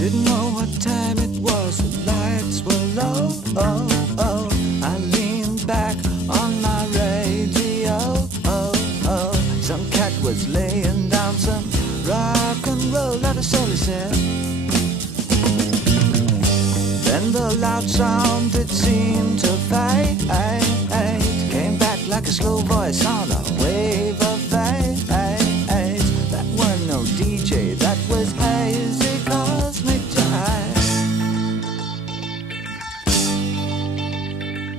Didn't know what time it was, the lights were low. Oh, oh. I leaned back on my radio. Oh, oh. Some cat was laying down some rock and roll, that is all he said. Then the loud sound, it seemed to fade. Came back like a slow voice on a wave of fate. That weren't no DJ, that was hazy cosmic jive.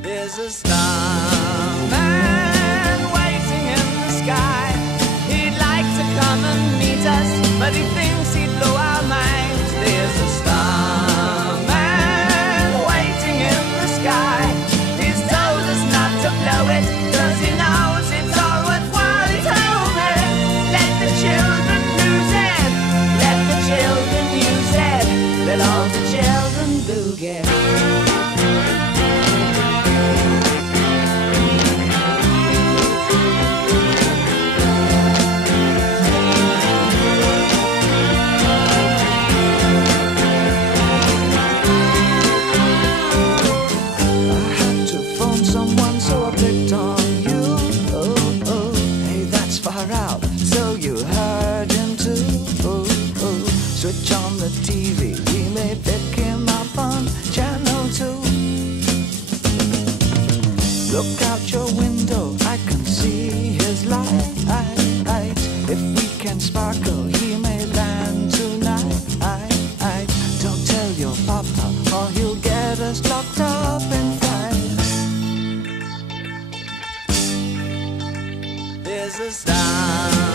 There's a starman waiting in the sky. He'd like to come and meet us, but he thinks he'd blow our minds. There's a starman waiting in the sky. He's told us not to blow it, 'cause he knows it's all worthwhile. He told me, let the children lose it, let the children use it, let all the children boogie. Switch on the TV, we may pick him up on channel 2. Look out your window, I can see his light. If we can sparkle, he may land tonight. Don't tell your papa, or he'll get us locked up in fight. There's a star